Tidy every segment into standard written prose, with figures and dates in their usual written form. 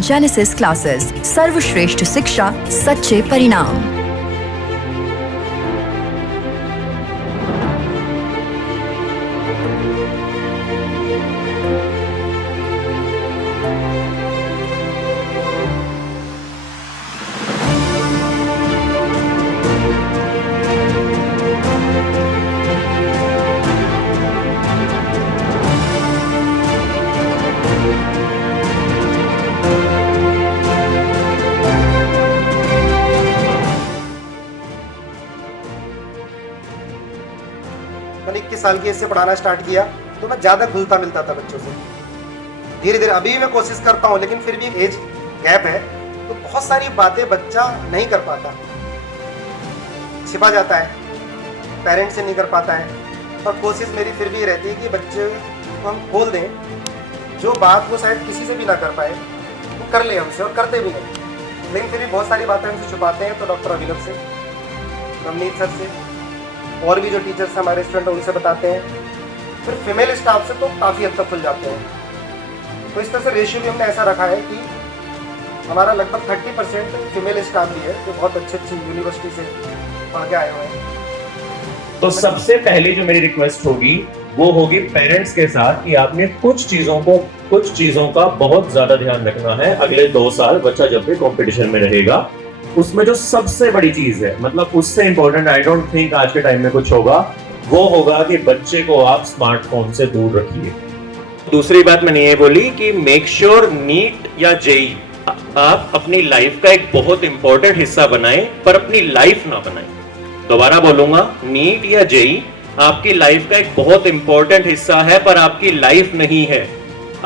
Genesis classes, सर्वश्रेष्ठ शिक्षा, सच्चे परिणाम। मैंने 21 साल की एज से पढ़ाना स्टार्ट किया तो मैं ज़्यादा घुलता मिलता था बच्चों से। धीरे धीरे अभी भी मैं कोशिश करता हूँ, लेकिन फिर भी एज गैप है तो बहुत सारी बातें बच्चा नहीं कर पाता, छिपा जाता है, पेरेंट्स से नहीं कर पाता है। और कोशिश मेरी फिर भी रहती है कि बच्चे को हम खोल दें, जो बात वो शायद किसी से भी ना कर पाए वो कर ले हमसे, और करते भी नहीं, लेकिन फिर भी बहुत सारी बातें हमसे छुपाते हैं। तो डॉक्टर अभिनव से, रमनीत सर से, और भी जो टीचर्स हमारे स्टूडेंट हैं उनसे बताते हैं, फिर फीमेल स्टाफ से तो काफ़ी हद तक खुल जाते हैं। तो इस तरह से रेशियो भी हमने ऐसा रखा है कि हमारा लगभग 30% फीमेल स्टाफ भी है जो बहुत अच्छी अच्छी यूनिवर्सिटी से पढ़ के आए हुए हैं। तो सबसे पहली जो मेरी रिक्वेस्ट होगी वो होगी पेरेंट्स के साथ कि आपने कुछ चीजों का बहुत ज्यादा ध्यान रखना है। अगले 2 साल बच्चा जब भी कंपटीशन में रहेगा, उसमें जो सबसे बड़ी चीज है, मतलब उससे इंपॉर्टेंट आई डोंट थिंक आज के टाइम में कुछ होगा, वो होगा कि बच्चे को आप स्मार्टफोन से दूर रखिए। दूसरी बात मैंने ये बोली कि मेक श्योर नीट या जेई आप अपनी लाइफ का एक बहुत इंपॉर्टेंट हिस्सा बनाएं, पर अपनी लाइफ ना बनाएं। दोबारा बोलूंगा, नीट या जेई आपकी लाइफ का एक बहुत इंपॉर्टेंट हिस्सा है, पर आपकी लाइफ नहीं है।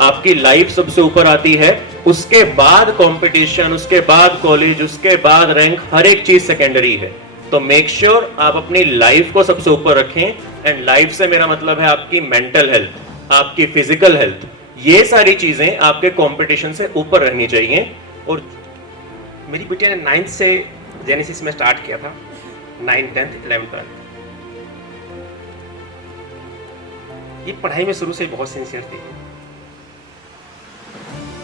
आपकी लाइफ सबसे ऊपर आती है, उसके बाद कंपटीशन, उसके बाद कॉलेज, उसके बाद रैंक, हर एक चीज सेकेंडरी है। तो मेक श्योर आप अपनी लाइफ को सबसे ऊपर रखें। एंड लाइफ से मेरा मतलब है आपकी मेंटल हेल्थ, आपकी फिजिकल हेल्थ, ये सारी चीजें आपके कंपटीशन से ऊपर रहनी चाहिए। और मेरी बेटिया ने 9th से जेनेसिस में स्टार्ट किया था, 9th, 10th, 11th, 12th। ये पढ़ाई में शुरू से बहुत सिंसियर थी,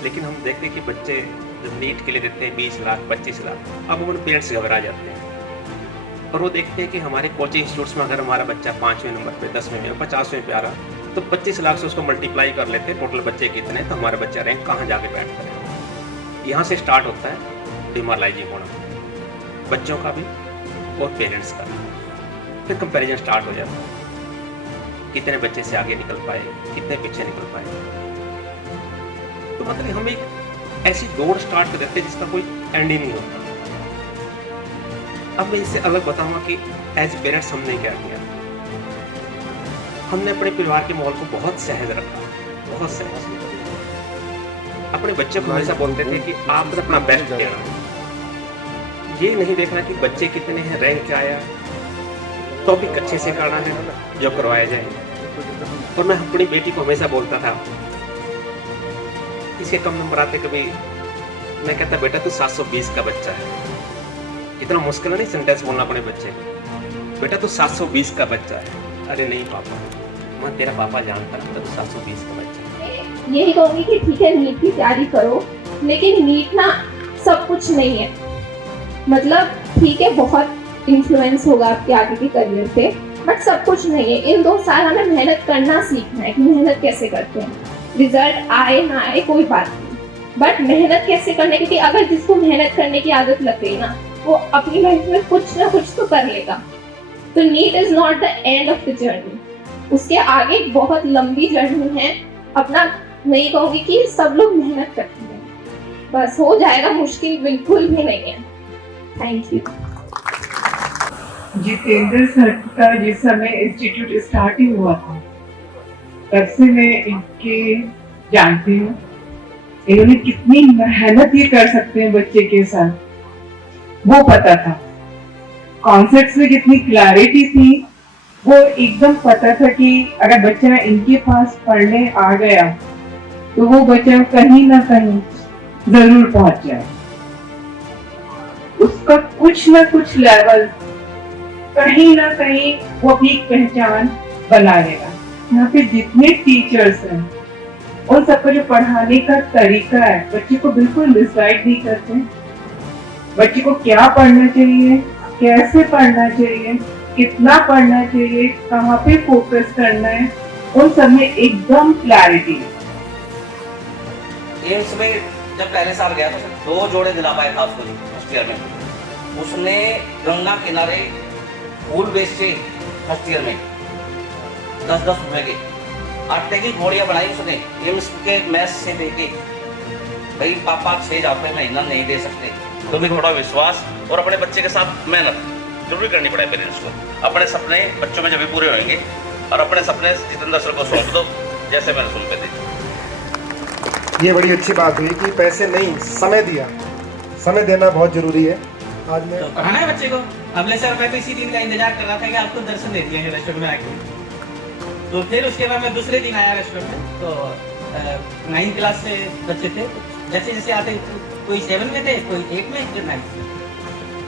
लेकिन हम देखते हैं कि बच्चे जब नीट के लिए देते हैं 20 लाख 25 लाख, अब उन पेरेंट्स घबरा जाते हैं। और वो देखते हैं कि हमारे कोचिंग इंस्टीट्यूट्स में अगर हमारा बच्चा 5वें नंबर पे, 10वें में, 50वें पे आ रहा, तो 25 लाख से उसको मल्टीप्लाई कर लेते हैं, टोटल बच्चे कितने, तो हमारा बच्चा रैंक कहाँ जाके बैठता है। यहाँ से स्टार्ट होता है डिमोरलाइजिंग होना, बच्चों का भी और पेरेंट्स का भी। फिर कंपैरिजन स्टार्ट हो जाता है, कितने बच्चे से आगे निकल पाए, कितने पीछे निकल पाए। तो मतलब हम एक ऐसी दौड़ स्टार्ट कर देते हैं जिसका कोई एंड ही नहीं होता। अब मैं इससे अलग बताऊंगा कि एज पेरेंट्स हमने क्या किया। हमने अपने परिवार के माहौल को बहुत सहज रखा, बहुत सहज। अपने बच्चे को हमेशा बोलते थे कि आप अपना बेस्ट देना, ये नहीं देखना कि बच्चे कितने हैं, रैंक क्या आया, टॉपिक अच्छे से करना है जो करवाया जाए। और मैं अपनी बेटी को हमेशा बोलता था, इसके कम नंबर आते कभी, मैं कहता बेटा तू 720 का बच्चा है। इतना मुश्किल नहीं सेंटेंस बोलना अपने बच्चे, बेटा तू 720 का बच्चा है। अरे नहीं पापा, मैं तेरा पापा जानता है, तू 720 का बच्चा है। यही कहूँगी कि ठीक है नीट की तैयारी करो, लेकिन नीट ना सब कुछ नहीं है। मतलब ठीक है बहुत इन्फ्लुएंस होगा आपके आगे के करियर पे, बट सब कुछ नहीं है। इन 2 साल हमें मेहनत करना सीखना है कि मेहनत कैसे करते हैं। रिजल्ट आए ना आए कोई बात नहीं, बट मेहनत कैसे करने की, अगर जिसको मेहनत करने की आदत लग गई ना, वो अपनी लाइफ में कुछ ना कुछ तो कर लेगा। तो NEET is not the end of the journey, उसके आगे बहुत लंबी जर्नी है। अपना नहीं कहूँगी कि सब लोग मेहनत करते हैं, बस हो जाएगा, मुश्किल बिल्कुल भी नहीं है। Thank you. जितेंद्र सर का जिस समय इंस्टीट्यूट स्टार्टिंग हुआ था, तब से मैं इनके जानती हूँ, इन्होंने कितनी मेहनत ये कर सकते हैं बच्चे के साथ, वो पता था। कॉन्सेप्ट्स में कितनी क्लैरिटी थी, वो एकदम पता था कि अगर बच्चा इनके पास पढ़ने आ गया तो वो बच्चा कहीं ना कहीं जरूर पहुंच जाए। उसका कुछ ना कुछ लेवल कहीं ना कहीं वो अपनी पहचान बनाएगा। यहाँ पे जितने टीचर्स हैं उन सबका जो पढ़ाने का तरीका है, बच्चे को बिल्कुल मिसगाइड नहीं करते। बच्चे को क्या पढ़ना चाहिए, कैसे पढ़ना चाहिए, कितना पढ़ना चाहिए, कहाँ पे फोकस करना है, उन सब में एकदम क्लैरिटी है। एम्स में जब पहले साल गया तो 2 जोड़े दिला पाया था उसको फर्स्ट ईयर में। उसने गंगा किनारे फूल बेचे फर्स्ट ईयर में 10-10 रुपए के आटे की गोलियां बनाई उसने एम्स के मैस से देके। भाई पापा 6,000 रुपये महीना नहीं दे सकते, तुम्हें थोड़ा विश्वास और अपने बच्चे के साथ मेहनत जरूर करनी पड़े पेरेंट्स को। अपने सपने बच्चों में जब भी पूरे होंगे और अपने सपने जितेंद्र सर को सौंप दो जैसे मैंने सुन पे थे। ये बड़ी अच्छी बात हुई कि पैसे नहीं, समय दिया। समय देना बहुत जरूरी है। आज मैं तो पढ़ाना है बच्चे को। अगले सर मैं तो इसी दिन का इंतजार कर रहा था कि आपको दर्शन दे दिए रेस्टोरेंट में आके। तो फिर उसके बाद मैं दूसरे दिन आया रेस्टोरेंट में, तो 9th क्लास से बच्चे थे। जैसे जैसे आते कोई 7 में थे, कोई 8 में, फिर 9th में।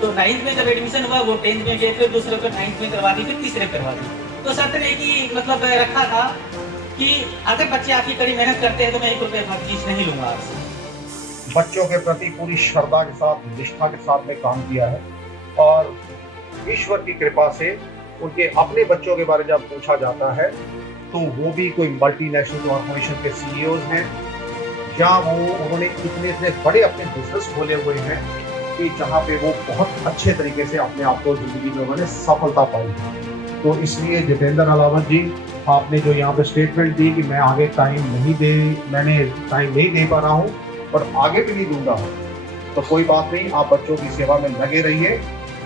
तो 9th में जब एडमिशन हुआ वो 10th में गए, फिर दूसरे को 9th में करवा दी, फिर तीसरे करवा दी। तो सर ने कि मतलब रखा था कि अगर बच्चे आपकी कड़ी मेहनत करते हैं तो मैं 1 रुपये फीस नहीं लूंगा आपसे। बच्चों के प्रति पूरी श्रद्धा के साथ, निष्ठा के साथ में काम किया है और ईश्वर की कृपा से उनके अपने बच्चों के बारे में जब पूछा जाता है तो वो भी कोई मल्टीनेशनल कॉर्पोरेशन के सीईओज हैं, या उन्होंने इतने बड़े अपने बिजनेस खोले हुए हैं कि जहाँ पे वो बहुत अच्छे तरीके से अपने आप को जिंदगी में उन्होंने सफलता पाई। तो इसलिए जितेंद्र अलावत जी, आपने जो यहाँ पे स्टेटमेंट दी कि मैं आगे मैंने टाइम नहीं दे पा रहा हूँ और आगे भी नहीं दूंगा, तो कोई बात नहीं, आप बच्चों की सेवा में लगे रहिए।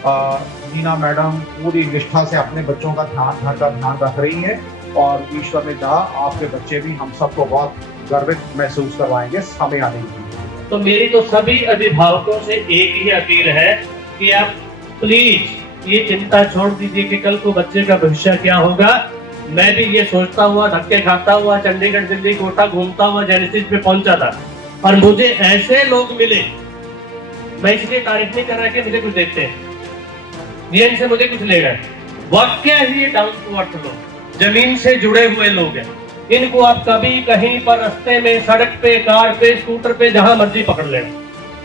नीना मैडम पूरी निष्ठा से अपने बच्चों का घर का ध्यान रख रही हैं और ईश्वर ने चाहा आपके बच्चे भी हम सबको बहुत गर्वित महसूस करवाएंगे समय आने की। तो मेरी तो सभी अभिभावकों से एक ही अपील है कि आप प्लीज ये चिंता छोड़ दीजिए कि कल को बच्चे का भविष्य क्या होगा। मैं भी ये सोचता हुआ, धक्के खाता हुआ, चंडीगढ़ दिल्ली कोटा घूमता हुआ जेनेसिस पे पहुंचा था और मुझे ऐसे लोग मिले, मैं इसलिए तारीफ नहीं कर रहा कि मुझे कुछ देखते हैं, ये इनसे मुझे कुछ ले गए। वाकई ही डाउन टू अर्थ लोग, जमीन से जुड़े हुए लोग हैं। इनको आप कभी कहीं पर रास्ते में, सड़क पे, कार पे, स्कूटर पे, जहां मर्जी पकड़ लेना,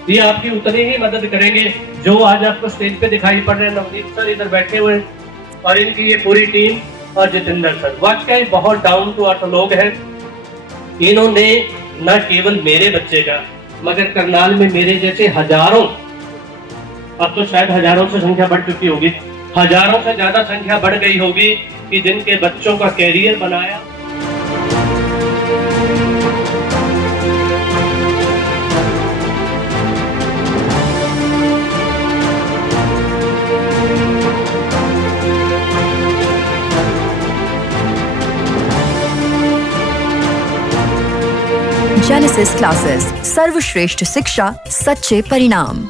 ये आपकी उतनी ही मदद करेंगे जो आज आपको स्टेज पे दिखाई पड़ रहे हैं। नवदीप सर इधर बैठे हुए और इनकी ये पूरी टीम और जितेंद्र सर वाकई बहुत डाउन टू अर्थ लोग हैं। इन्होंने न केवल मेरे बच्चे का, मगर करनाल में मेरे जैसे हजारों, अब तो शायद हजारों से संख्या बढ़ चुकी होगी, हजारों से ज्यादा संख्या बढ़ गई होगी कि जिनके बच्चों का कैरियर बनाया। जेनेसिस क्लासेस, सर्वश्रेष्ठ शिक्षा, सच्चे परिणाम।